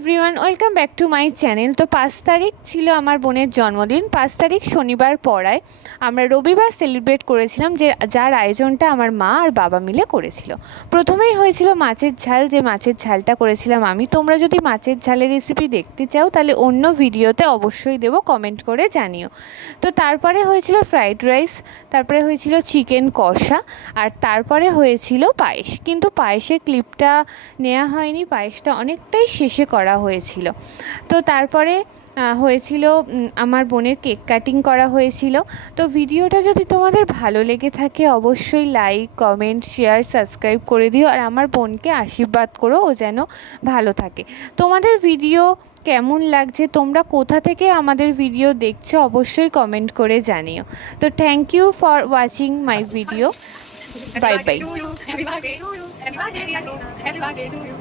Everyone, welcome back to my channel. তো 5 তারিখ ছিল আমার বোনের জন্মদিন। 5 তারিখ শনিবার পড়ায় আমরা রবিবার সেলিব্রেট করেছিলাম, যার আয়োজনটা আমার মা আর বাবা মিলে করেছিল। প্রথমেই হয়েছিল মাছের ঝাল, যে মাছের ঝালটা করেছিলাম আমি। তোমরা যদি মাছের ঝালের রেসিপি দেখতে চাও তাহলে অন্য ভিডিওতে অবশ্যই দেবো, কমেন্ট করে জানিও। তো তারপরে হয়েছিল ফ্রাইড রাইস, তারপরে হয়েছিল চিকেন কষা, আর তারপরে হয়েছিল পায়েস। কিন্তু পায়েসের ক্লিপটা নেওয়া হয়নি, পায়েসটা অনেকটাই শেষে করা হয়েছিল। তো তারপরে হয়েছিল আমার বোনের কেক কাটিং করা হয়েছিল। তো ভিডিওটা যদি তোমাদের ভালো লেগে থাকে অবশ্যই লাইক, কমেন্ট, শেয়ার, সাবস্ক্রাইব করে দিও। আর আমার বোনকে আশীর্বাদ করো ও যেন ভালো থাকে। তোমাদের ভিডিও কেমন লাগছে, তোমরা কোথা থেকে আমাদের ভিডিও দেখছো অবশ্যই কমেন্ট করে জানিও। তো thank you for watching my video. Bye bye. Happy birthday to you. Happy birthday to you. Happy birthday to you.